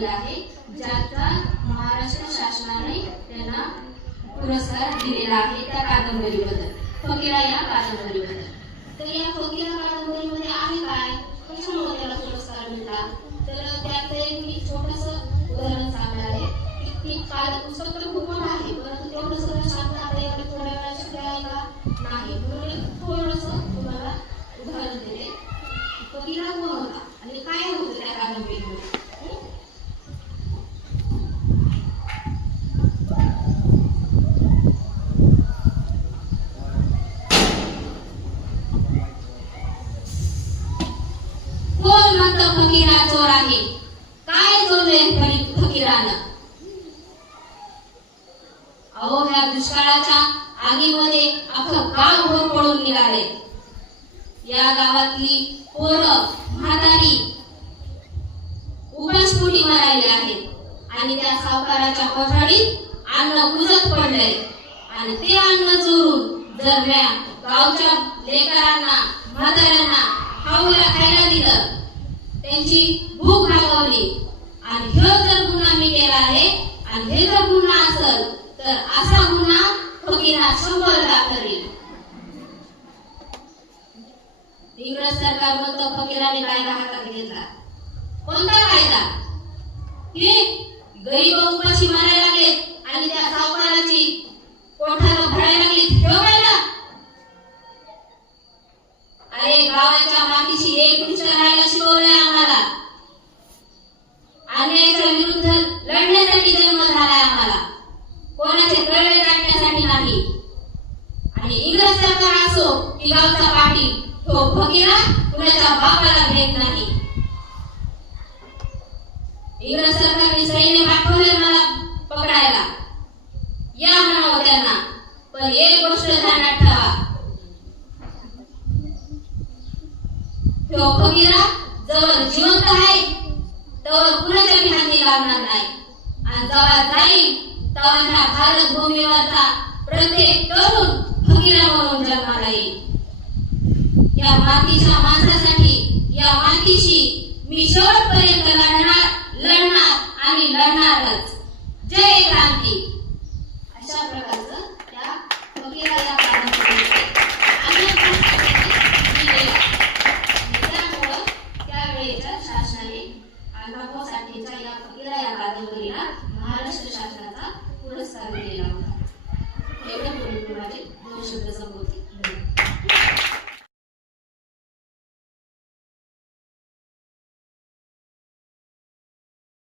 कादंबरी आहे ज्याचा महाराष्ट्र शासनाने त्यांना पुरस्कार दिलेला आहे त्या कादंबरीबद्दल, फकीरा या कादंबरीबद्दल. तर या फकीरा कादंबरीमध्ये आहे काय, कशामुळे त्याला पुरस्कार मिळाला, तर त्यात एक मी छोटंसं उदाहरण सांगणार आहे. की पुस्तक तर खूप मोठं आहे, परंतु तेवढं सगळं सांगणं आता एवढं थोड्या वेळा शक्य आहे का नाही, म्हणून थोडंसं तुम्हाला उदाहरण देते. फकीरा कोण होता आणि काय होतं त्या कादंबरीमध्ये. कोण म्हणतं फकीरा चोर आहे, काय चोरले फकीरानं. अहो ह्या दुष्काळाच्या आगीमध्ये अख्खं गाव भर पडून निघाले. या गावातली पोरं म्हातारी उपासपोटी मरायली आहेत आणि त्या सावकाराच्या कोठाडीत अन्न कुजत पडलंय आणि ते अन्न चोरून जर म्या गावच्या लेकरांना म्हाताऱ्यांना खायला दिलं, त्यांची भूक भागवली आणि हे जर गुन्हा मी केला आहे आणि हे जर गुन्हा असेल तर असा गुन्हा फकीरा 100दा करेल. इंग्रज सरकार म्हणतं फकीराने कायदा हातात घेतला. कोणता कायदा? की गरीब उपाशी मारायला लागलेत आणि त्या सावकाराची कोठाला भरायला लागलीत, हे कायदा. अरे गावाच्या मातीशी एकनिष्ठ राहायला शिकवलंय आम्हाला. अन्यायाच्या विरुद्ध लढण्यासाठी जन्म झालाय आम्हाला, कोणाचे कळले जाण्यासाठी नाही. आणि इंग्रज सरकार असो की गावचा पाटील, तो फकीरा कुणाच्या बापाला भेट नाही. इंग्रज सरकारने सैन्य पाठवले मला पकडायला, या म्हणावं त्यांना, पण एक गोष्ट ध्यानात ठेवा, तो फकीरा जवळ जिवंत आहे तेव्हा कुणाच्या बी हाती लागणार नाही आणि जेव्हा जाईल तेव्हा ह्या भारत भूमीवरचा प्रत्येक तरुण फकीरा म्हणून जन्माला येईल. या मातीच्या माणसासाठी, या मातीशी मी शेवटपर्यंत लढणार आणि लढणारच. जय क्रांती. अशा प्रकारचं त्या फकीरा या कादंबरीमध्ये अनेक त्यामुळं त्यावेळेच्या शासनाने अण्णाभाऊ साठेच्या या फकीरा या कादंबरीला महाराष्ट्र शासनाचा पुरस्कार दिलेला होता. एवढं बोलून माझे 2 शब्द संबोधन.